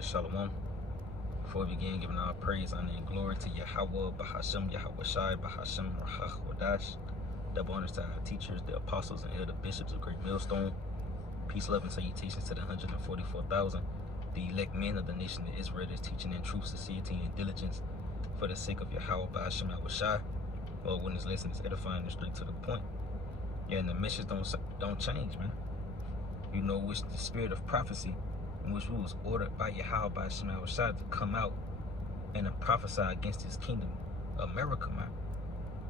Alright, Shalom. Before we begin, giving all praise, honor, and glory to Yahweh, Bahashem, Yahweh Shai, Bahashem, Rahach, Wadash. Double honors to our teachers, the apostles, and elder bishops of Great Millstone. Peace, love, and salutations to the 144,000, the elect men of the nation of Israel that is teaching in truth, sincerity, and diligence for the sake of Yahweh, Bahashem, Yahweh Shai. Lord, when this lesson is edifying and straight to the point. Yeah, and the message don't change, man. You know, which the spirit of prophecy, in which we was ordered by Yahweh by Shema Shad to come out and to prophesy against his kingdom, America, man.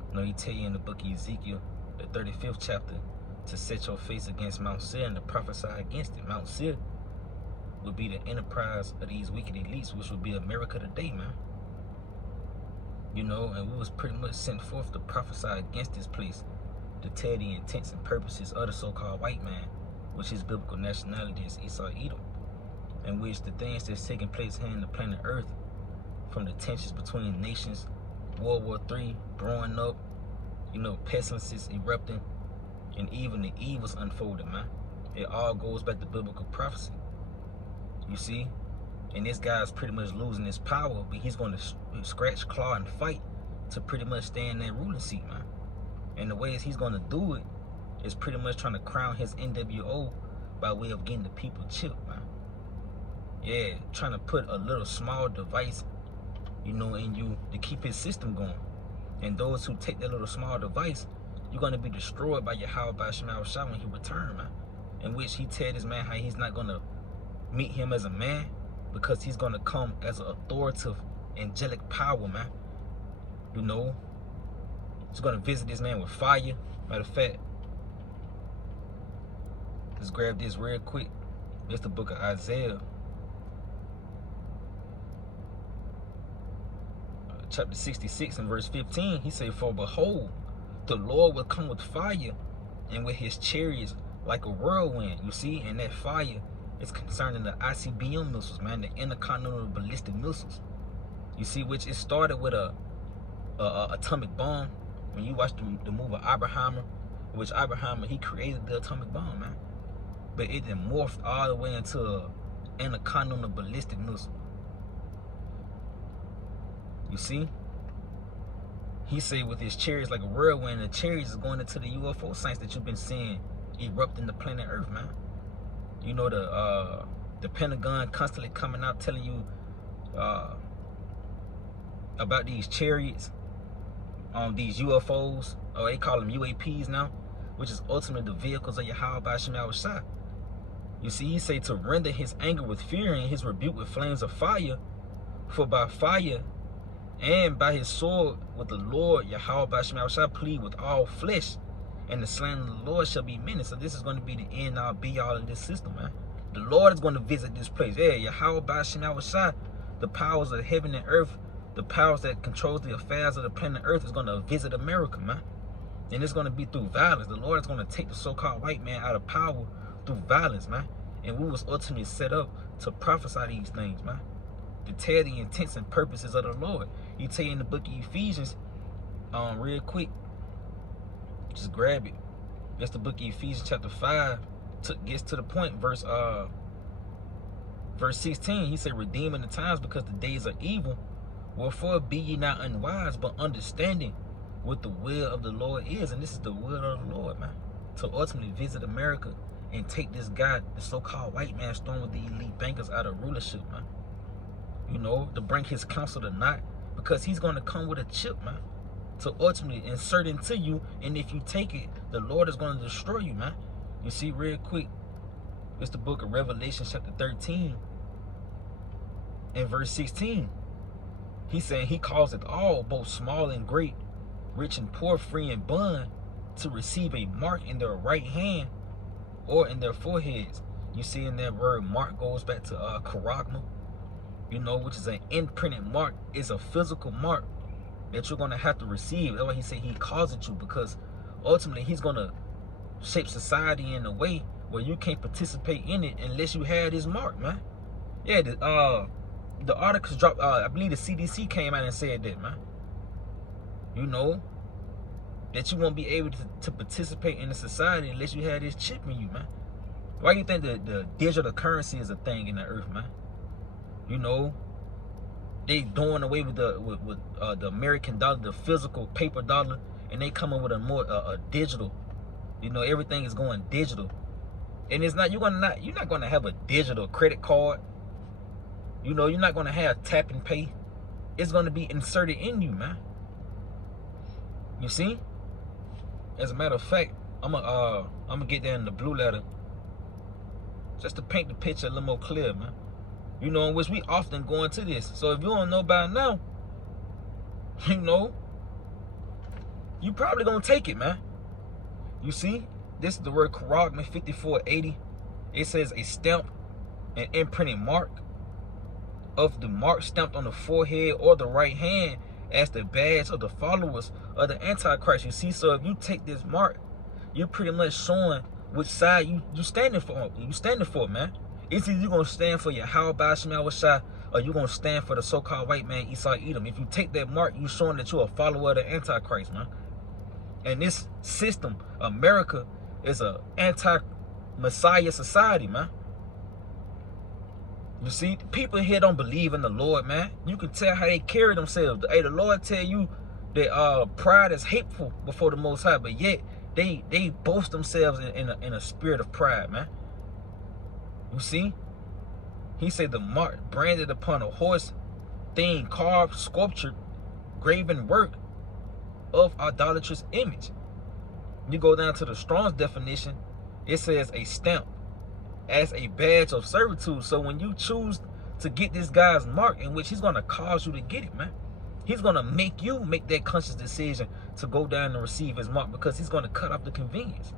You know, he tell you in the book of Ezekiel, the 35th chapter, to set your face against Mount Seir and to prophesy against it. Mount Seir would be the enterprise of these wicked elites, which would be America today, man. You know, and we was pretty much sent forth to prophesy against this place, to tell the intents and purposes of the so-called white man, which his biblical nationality is Esau Edom, in which the things that's taking place here in the planet Earth, from the tensions between nations, World War III growing up, you know, pestilences erupting, and even the evils unfolding, man. It all goes back to biblical prophecy. You see? And this guy's pretty much losing his power, but he's going to scratch, claw, and fight to pretty much stay in that ruling seat, man. And the ways he's going to do it is pretty much trying to crown his NWO by way of getting the people chipped, man. Yeah, trying to put a little small device, you know, in you to keep his system going. And those who take that little small device, you're going to be destroyed by Yahweh by Shema Shah when he return, man. In which he tell this man how he's not going to meet him as a man, because he's going to come as an authoritative, angelic power, man. You know, he's going to visit this man with fire. Matter of fact, let's grab this real quick. It's the book of Isaiah, chapter 66 and verse 15. He said, "For behold, the Lord will come with fire, and with his chariots like a whirlwind." You see, and that fire is concerning the ICBM missiles, man, the intercontinental ballistic missiles. You see, which it started with a atomic bomb. When you watch the movie Oppenheimer, which Oppenheimer, he created the atomic bomb, man. But it then morphed all the way into an intercontinental ballistic missile. You see? He said with his chariots like a whirlwind, the chariots is going into the UFO sites that you've been seeing erupting the planet Earth, man. You know, the Pentagon constantly coming out telling you about these chariots, these UFOs, or they call them UAPs now, which is ultimately the vehicles of Yahweh by Shema Shah. You see, he say to render his anger with fury and his rebuke with flames of fire, for by fire and by his sword with the Lord Yahweh by Shema Shah plead with all flesh, and the slain of the Lord shall be many. So this is going to be the end all be all of this system, man. The Lord is going to visit this place. Yeah, Yahweh by Shema Shah, the powers of heaven and earth, the powers that controls the affairs of the planet Earth, is going to visit America, man. And it's going to be through violence. The Lord is going to take the so-called white man out of power through violence, man. And we was ultimately set up to prophesy these things, man, to tell the intents and purposes of the Lord. He tell you in the book of Ephesians, real quick, just grab it. That's the book of Ephesians chapter 5, gets to the point, verse 16. He said, "Redeeming the times, because the days are evil. Wherefore be ye not unwise, but understanding what the will of the Lord is." And this is the will of the Lord, man, to ultimately visit America and take this guy, the so-called white man, storm with the elite bankers out of rulership, man. You know, to bring his counsel to naught, because he's going to come with a chip, man, to ultimately insert into you. And if you take it, the Lord is going to destroy you, man. You see, real quick, it's the book of Revelation chapter 13 and verse 16. He's saying he calls it all, both small and great, rich and poor, free and bond, to receive a mark in their right hand or in their foreheads. You see, in that word mark goes back to charagma, you know, which is an imprinted mark. Is a physical mark that you're going to have to receive. That's why he said he calls it you, because ultimately he's going to shape society in a way where you can't participate in it unless you have this mark, man. Yeah, the articles dropped, I believe the CDC came out and said that, man. You know, that you won't be able to participate in the society unless you have this chip in you, man. Why do you think the digital currency is a thing in the earth, man? You know, they doing away with the American dollar, the physical paper dollar, and they coming with a more digital. You know, everything is going digital, and it's not you're not gonna have a digital credit card. You know, you're not gonna have tap and pay. It's gonna be inserted in you, man. You see? As a matter of fact, I'm gonna get that in the blue letter just to paint the picture a little more clear, man. You know, in which we often go into this. So if you don't know by now, you know, you probably gonna take it, man. You see, this is the word Karagman 5480. It says a stamp, an imprinted mark of the mark stamped on the forehead or the right hand as the badge of the followers of the Antichrist. You see, so if you take this mark, you're pretty much showing which side you standing for. You standing for, man. It's either you're gonna stand for your Yahweh Shema Shai, or you're gonna stand for the so-called white man Esau Edom. If you take that mark, you're showing that you're a follower of the Antichrist, man. And this system, America, is a anti-Messiah society, man. You see, people here don't believe in the Lord, man. You can tell how they carry themselves. Hey, the Lord tell you that pride is hateful before the Most High, but yet they boast themselves in a spirit of pride, man. You see, he said the mark branded upon a horse, thing carved, sculptured, graven work of idolatrous image. You go down to the Strong's definition, it says a stamp as a badge of servitude. So when you choose to get this guy's mark, in which he's going to cause you to get it, man. He's going to make you make that conscious decision to go down and receive his mark, because he's going to cut off the convenience.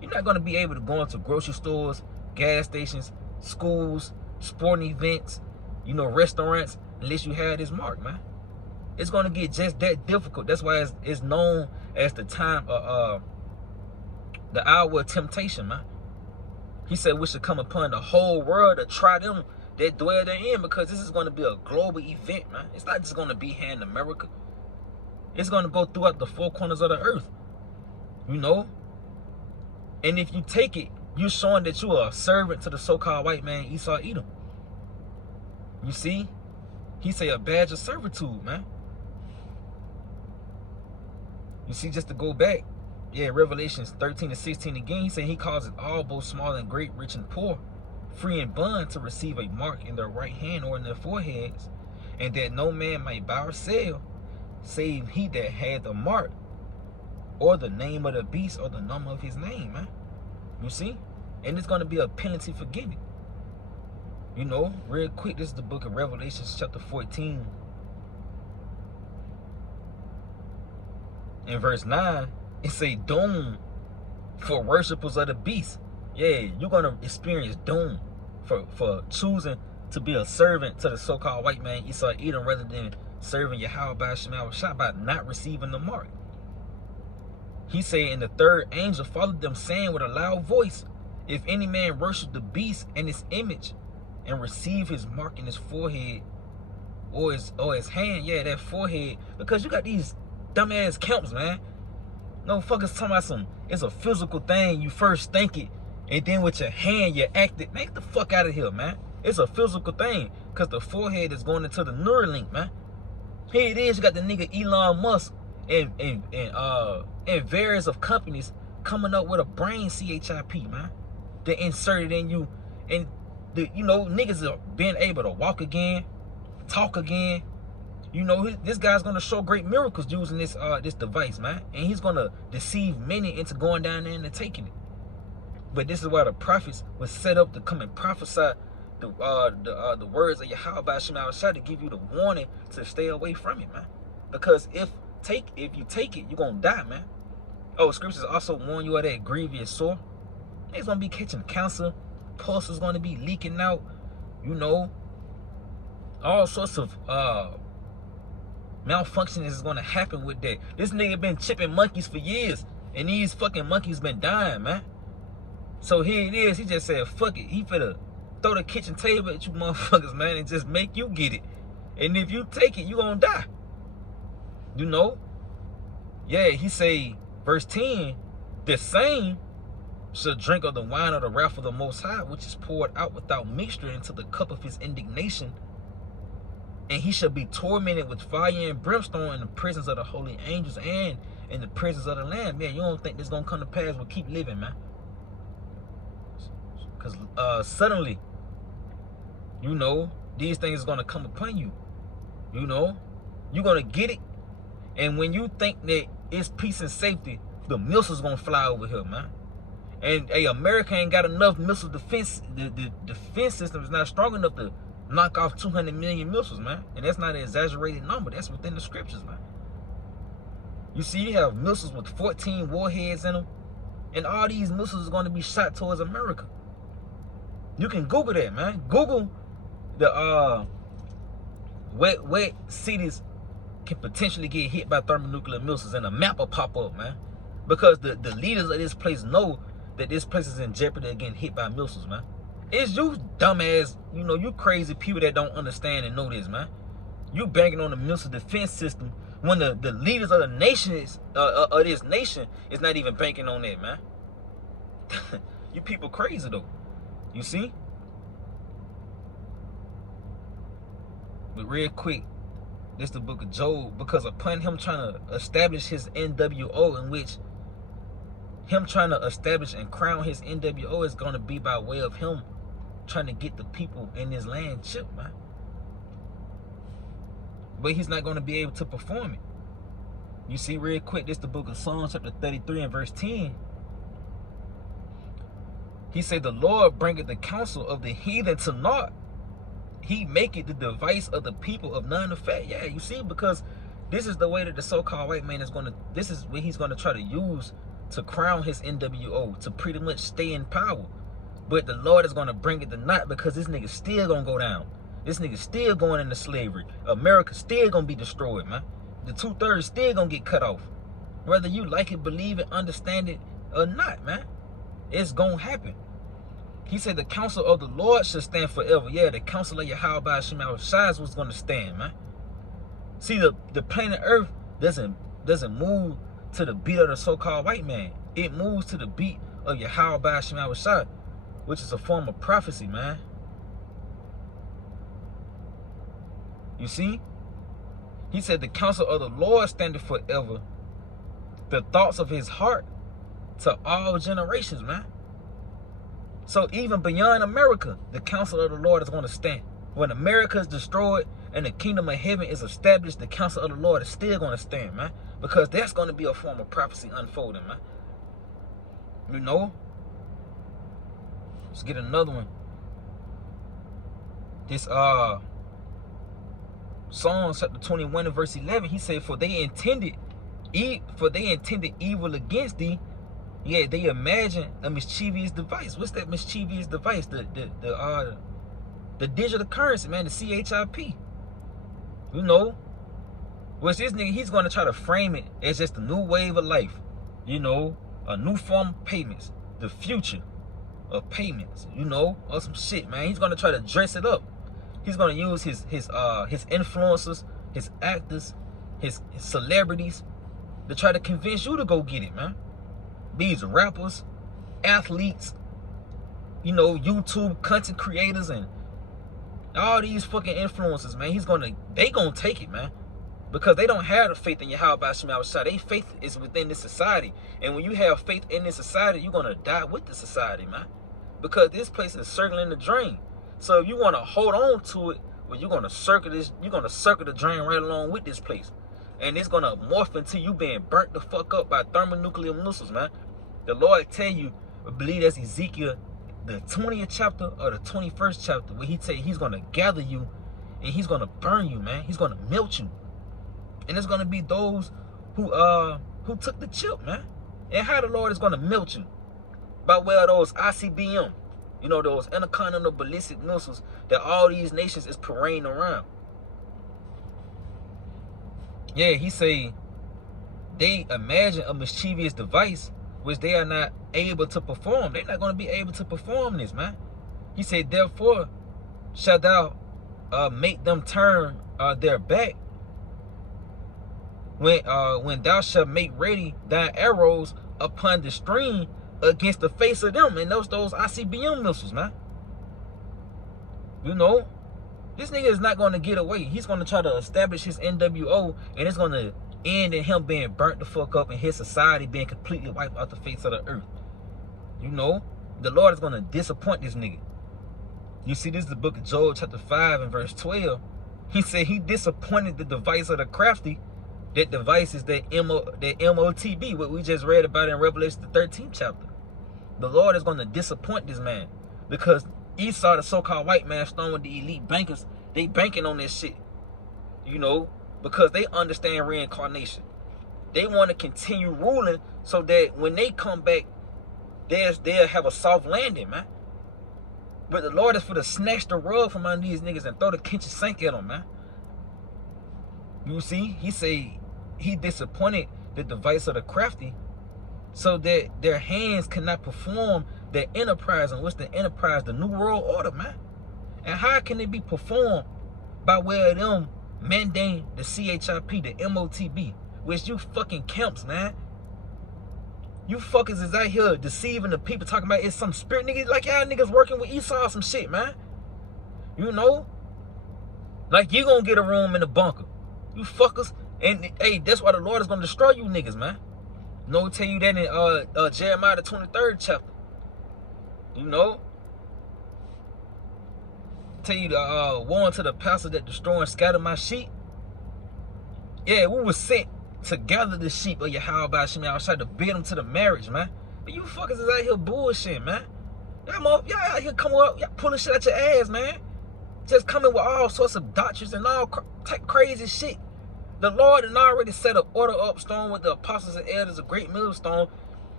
You're not going to be able to go into grocery stores, gas stations, schools, sporting events, you know, restaurants, unless you had his mark, man. It's going to get just that difficult. That's why it's known as the time the hour of temptation, man. He said we should come upon the whole world to try them that dwell therein, because this is going to be a global event, man. It's not just going to be here in America. It's going to go throughout the four corners of the earth, you know. And if you take it, you're showing that you are a servant to the so-called white man Esau Edom. You see, he say a badge of servitude, man. You see, just to go back, yeah, Revelations 13 and 16 again, he said he calls it all, both small and great, rich and poor, free and bond, to receive a mark in their right hand or in their foreheads, and that no man might buy or sell, save he that had the mark, or the name of the beast, or the number of his name, man. You see? And it's going to be a penalty for getting it. You know, real quick, this is the book of Revelations chapter 14. In verse 9, it say doom for worshipers of the beast. Yeah, you're going to experience doom for choosing to be a servant to the so-called white man Esau Edom, rather than serving Yahweh Shema Shai by not receiving the mark. He said, and the third angel followed them, saying with a loud voice, if any man worship the beast and his image, and receive his mark in his forehead or his hand, yeah, that forehead, because you got these dumbass camps, man. No fuckers talking about it's a physical thing. You first think it, and then with your hand you act it. Make the fuck out of here, man. It's a physical thing, because the forehead is going into the Neuralink, man. Here it is, you got the nigga Elon Musk and various of companies coming up with a brain chip, man. They inserted in you, and you know, niggas are being able to walk again, talk again. You know, this guy's gonna show great miracles using this device, man, and he's gonna deceive many into going down there and taking it. But this is why the prophets was set up to come and prophesy the words of Yahweh Shema Shai, to give you the warning to stay away from it, man. Because if you take it, you're gonna die, man. Oh, scriptures also warn you of that grievous sore. It's gonna be catching cancer, pulse is gonna be leaking out, you know, all sorts of malfunctioning is gonna happen with that. This nigga been chipping monkeys for years, and these fucking monkeys been dying, man. So here it is, he just said, fuck it, he finna throw the kitchen table at you motherfuckers, man, and just make you get it. And if you take it, you gonna die. You know? Yeah, he say, verse 10, the same shall drink of the wine of the wrath of the Most High, which is poured out without mixture into the cup of his indignation, And he shall be tormented with fire and brimstone in the presence of the holy angels and in the presence of the Lamb. Man, you don't think this gonna come to pass? Well, keep living, man. Because suddenly, you know, these things are gonna come upon you. You know, you're gonna get it. And when you think that it's peace and safety, the missiles gonna fly over here, man. And America ain't got enough missile defense. The defense system is not strong enough to knock off 200 million missiles, man. And that's not an exaggerated number. That's within the scriptures, man. You see, you have missiles with 14 warheads in them, and all these missiles are going to be shot towards America. You can Google that, man. Google the what cities can potentially get hit by thermonuclear missiles, and a map will pop up, man. Because the leaders of this place know that this place is in jeopardy of getting hit by missiles, man. It's you dumbass, you know, you crazy people that don't understand and know this, man. You banking on the missile defense system when the leaders of the nation is, of this nation is not even banking on that, man. You people crazy though. You see? But real quick, this the book of Job, because upon him trying to establish his NWO, in which him trying to establish and crown his NWO is going to be by way of him trying to get the people in this land chipped, man. But he's not going to be able to perform it. You see, real quick, this the book of Psalms chapter 33 and verse 10. He said, the Lord bringeth the counsel of the heathen to naught. He maketh the device of the people of none effect. Yeah, you see, because this is the way that the so-called white man is going to, this is what he's going to try to use to crown his NWO, to pretty much stay in power. But the Lord is going to bring it to naught, because this nigga still going to go down. This nigga still going into slavery. America still going to be destroyed, man. The 2/3 still going to get cut off. Whether you like it, believe it, understand it, or not, man. It's going to happen. He said the counsel of the Lord should stand forever. Yeah, the counsel of Yahweh Shema Shai was going to stand, man. See, the planet Earth doesn't move to the beat of the so-called white man. It moves to the beat of Yahweh Shema Shai, which is a form of prophecy, man. You see? He said the counsel of the Lord standeth forever, the thoughts of his heart to all generations, man. So even beyond America, the counsel of the Lord is going to stand. When America is destroyed and the kingdom of heaven is established, the counsel of the Lord is still going to stand, man. Because that's going to be a form of prophecy unfolding, man. You know? Let's get another one. This Psalms chapter 21 and verse 11, he said, for they intended evil against thee. Yeah, they imagine a mischievous device. What's that mischievous device? The digital currency, man, the CHIP. You know? Which this nigga, he's gonna try to frame it as just a new wave of life. You know, a new form of payments, the future of payments, you know, or some shit, man. He's gonna try to dress it up. He's gonna use his influencers, his actors, his celebrities to try to convince you to go get it, man. These rappers, athletes, you know, YouTube content creators, and all these fucking influencers, man. They gonna take it, man. Because they don't have the faith in Yahweh Shema Shai. Their faith is within this society. And when you have faith in this society, you're gonna die with the society, man. Because this place is circling the drain. So if you wanna hold on to it, well, you're gonna circle the drain right along with this place. And it's gonna morph into you being burnt the fuck up by thermonuclear missiles, man. The Lord tell you, I believe that's Ezekiel, the 20th chapter or the 21st chapter, where he tell you he's gonna gather you and he's gonna burn you, man. He's gonna melt you. And it's gonna be those who took the chip, man. And how the Lord is gonna melt you? By way of those ICBM, you know, those intercontinental ballistic missiles that all these nations is parading around. Yeah, he say they imagine a mischievous device which they are not able to perform. They're not going to be able to perform this, man. He said, therefore shalt thou make them turn their back when thou shalt make ready thy arrows upon the stream against the face of them. And those ICBM missiles, man. You know, This nigga is not going to get away. He's going to try to establish his NWO, and it's going to end in him being burnt the fuck up and his society being completely wiped off the face of the earth. You know, the Lord is going to disappoint this nigga. You see, this is the book of Job chapter 5 and verse 12. He said he disappointed the device of the crafty. That device is that Motb, what we just read about in Revelation the 13th chapter. The Lord is going to disappoint this man because Esau, the so-called white man, stone with the elite bankers, they banking on this shit. You know, because they understand reincarnation. They want to continue ruling so that when they come back, they'll have a soft landing, man. But the Lord is for to snatch the rug from under these niggas and throw the kitchen sink at them, man. You see, he say he disappointed the device of the crafty so that their hands cannot perform their enterprise. And what's the enterprise? The New World Order, man. And how can it be performed by way of them mandating the CHIP, the Motb, which you fucking camps, man. You fuckers is out here deceiving the people, talking about it's some spirit niggas, like y'all niggas working with Esau or some shit, man. You know? Like you gonna get a room in the bunker. You fuckers. And hey, that's why the Lord is gonna destroy you niggas, man. You know, tell you that in Jeremiah the 23rd chapter. You know? Tell you the warn to the pastor that destroy and scatter my sheep. Yeah, we were sent to gather the sheep of Yahweh outside to bid them to the marriage, man. But you fuckers is out here bullshit, man. Y'all out here coming up, y'all pulling shit out your ass, man. Just coming with all sorts of doctrines and all crazy shit. The Lord had already set an order up stone with the apostles and elders, a great millstone,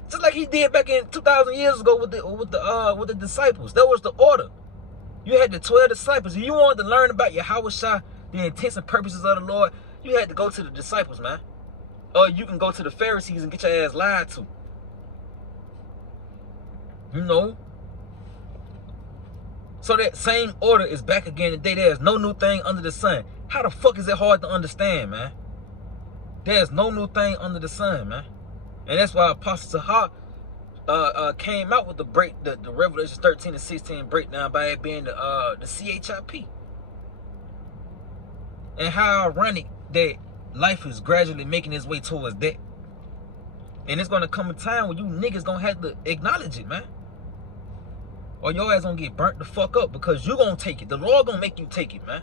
just like he did back in 2,000 years ago with the disciples. That was the order. You had the 12 disciples. If you wanted to learn about Yahweh Shai, the intents and purposes of the Lord, you had to go to the disciples, man. Or you can go to the Pharisees and get your ass lied to. You know? So that same order is back again today. There's no new thing under the sun. How the fuck is it hard to understand, man? There's no new thing under the sun, man. And that's why Apostle Sahar came out with the Revelation 13 and 16 breakdown by it being the CHIP. And how ironic that life is gradually making its way towards that. And it's gonna come a time when you niggas gonna have to acknowledge it, man. Or your ass gonna get burnt the fuck up because you gonna take it. The Lord gonna make you take it, man.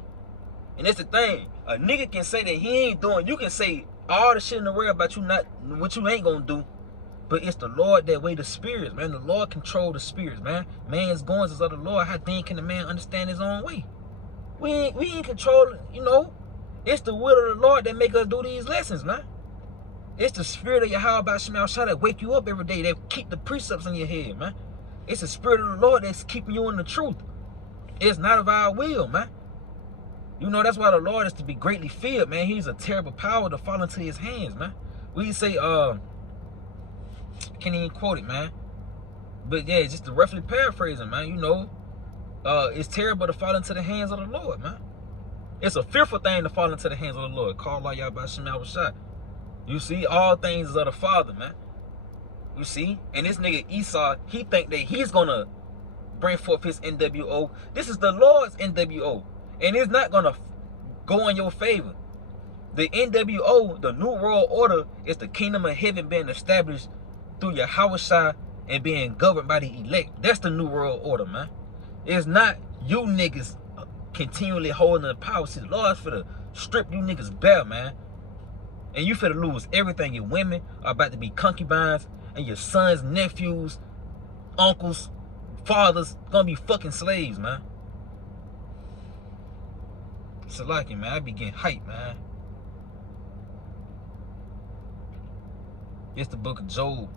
And that's the thing. A nigga can say that he ain't doing, you can say all the shit in the world about you not, what you ain't gonna do. But it's the Lord that weigh the spirits, man. The Lord control the spirits, man. Man's goings is of the Lord. How then can the man understand his own way? We ain't controlling, you know. It's the will of the Lord that make us do these lessons, man. It's the spirit of Yahweh Shai that wake you up every day, that keep the precepts in your head, man. It's the spirit of the Lord that's keeping you in the truth. It's not of our will, man. You know, that's why the Lord is to be greatly feared, man. He's a terrible power to fall into his hands, man. We say, can't even quote it, man. But yeah, just to roughly paraphrasing, man, you know, it's terrible to fall into the hands of the Lord, man. It's a fearful thing to fall into the hands of the Lord. Call Allah Yahweh Shai. You see, all things is of the Father, man. You see? And this nigga Esau, he think that he's gonna bring forth his NWO. This is the Lord's NWO. And it's not gonna go in your favor. The NWO, the New World Order, is the kingdom of heaven being established through Yahweh Shai and being governed by the elect. That's the New World Order, man. It's not you niggas continually holding the power. See, the Lord's for to strip you niggas bare, man. And you finna lose everything. Your women are about to be concubines, and your sons, nephews, uncles, fathers gonna be fucking slaves, man. So like it, man. I be getting hyped, man. It's the book of Job.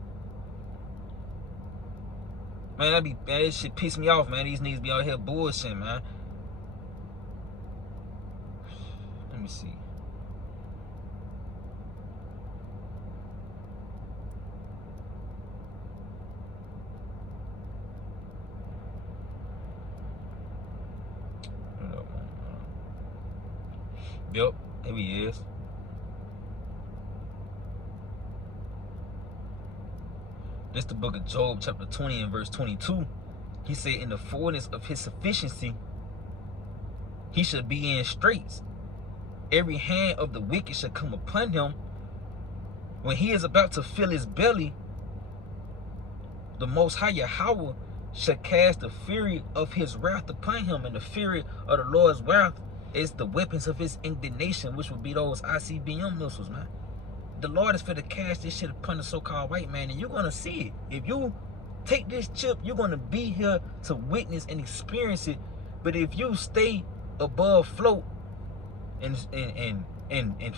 Man, this shit piss me off, man. These niggas be out here bullshitting, man. Let me see. Yep, here he is. This the book of Job, chapter 20 and verse 22. He said, in the fullness of his sufficiency, he should be in straits. Every hand of the wicked shall come upon him. When he is about to fill his belly, the Most High Yahweh shall cast the fury of his wrath upon him, and the fury of the Lord's wrath is the weapons of his indignation, which would be those ICBM missiles, man. The Lord is for to cast this shit upon the so-called white man, and you're gonna see it. If you take this chip, you're gonna be here to witness and experience it. But if you stay above float and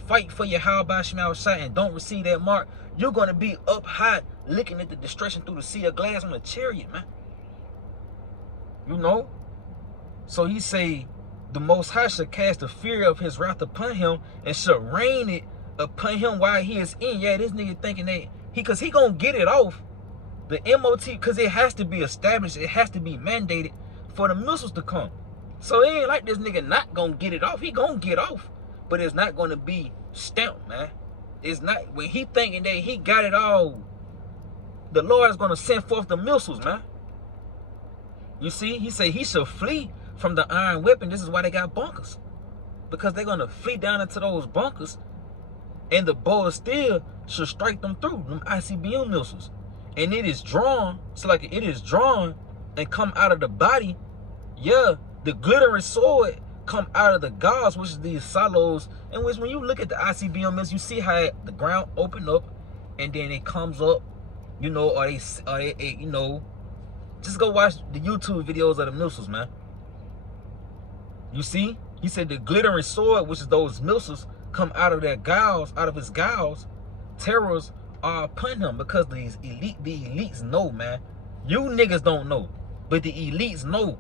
fight for your how by Shemel shot and don't receive that mark, you're gonna be up high looking at the destruction through the sea of glass on a chariot, man. You know? So he say, the Most High shall cast the fury of his wrath upon him and shall rain it upon him while he is in. Yeah, this nigga thinking that cause he gonna get it off. The MOT, cause it has to be established, it has to be mandated for the missiles to come. So it ain't like this nigga not gonna get it off. He gonna get off. But it's not gonna be stamped, man. It's not, when he thinking that he got it all, the Lord is gonna send forth the missiles, man. You see, he say he shall flee from the iron weapon. This is why they got bunkers. Because they're gonna flee down into those bunkers, and the bow of steel shall strike them through, them ICBM missiles. And it is drawn, so like it is drawn and come out of the body. Yeah, the glittering sword come out of the gauze, which is these silos, in which when you look at the ICBM missiles, you see how the ground open up and then it comes up, you know, or they you know, just go watch the YouTube videos of the missiles, man. You see, he said the glittering sword, which is those missiles, come out of their gauze, out of his gauze. Terrors are upon him, because the elites know, man. You niggas don't know, but the elites know.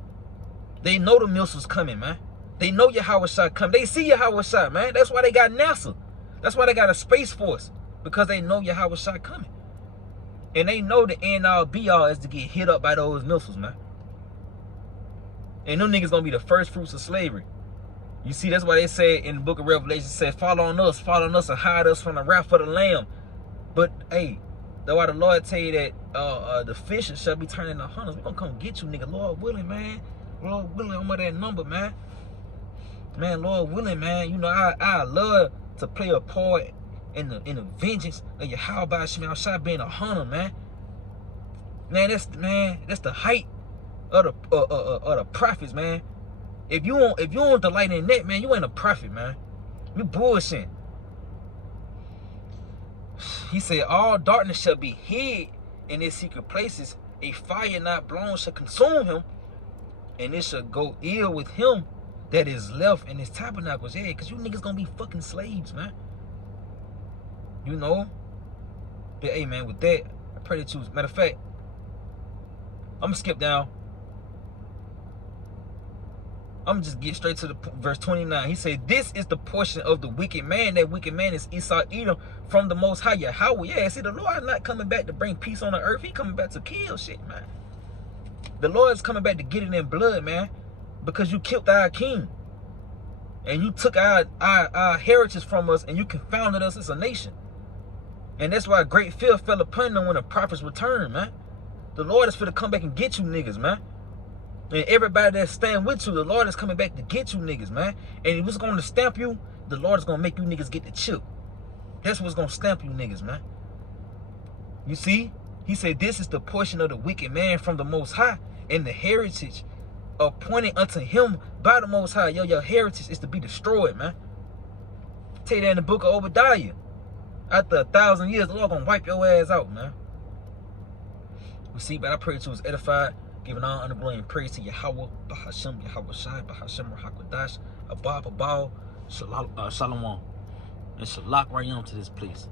They know the missiles coming, man. They know Yahweh shot coming. They see Yahweh shot, man. That's why they got NASA. That's why they got a Space Force, because they know Yahweh shot coming. And they know the end all be all is to get hit up by those missiles, man. And them niggas gonna be the first fruits of slavery. You see, that's why they say in the book of Revelation, said, follow on us and hide us from the wrath of the Lamb. But hey, that's why the Lord tell you that the fishers shall be turning to hunters. We gonna come get you, nigga. Lord willing, man. Lord willing, I'm at that number, man. Man, Lord willing, man. You know, I love to play a part in the vengeance of your how by Shemel shot being a hunter, man. Man, that's the height of the prophets, man. If you don't delight in that, man, you ain't a prophet, man. You bullshit. He said, all darkness shall be hid in its secret places. A fire not blown shall consume him, and it shall go ill with him that is left in his tabernacles. Yeah, because you niggas gonna be fucking slaves, man. You know? But hey, man, with that, I pray that you, matter of fact, I'm gonna skip down. I'm gonna just get straight to the verse 29. He said, this is the portion of the wicked man. That wicked man is Esau Edom from the Most High Yahweh. Yeah, see, the Lord is not coming back to bring peace on the earth. He coming back to kill shit, man. The Lord is coming back to get it in blood, man. Because you killed our king. And you took our heritage from us, and you confounded us as a nation. And that's why great fear fell upon them when the prophets returned, man. The Lord is for to come back and get you niggas, man. And everybody that stand with you, the Lord is coming back to get you niggas, man. And if it's going to stamp you, the Lord is going to make you niggas get the chip. That's what's going to stamp you niggas, man. You see? He said, this is the portion of the wicked man from the Most High, and the heritage appointed unto him by the Most High. Yo, your heritage is to be destroyed, man. Tell you that in the book of Obadiah. After 1,000 years, the Lord going to wipe your ass out, man. You see, but I pray that you was edified. Giving all honor, glory, and praise to Yahweh, Bahashem, Yahweh Shai, Bahashem, Rahakwadash, Abba, Babal, Shalom, and Shalak Rayam to this place.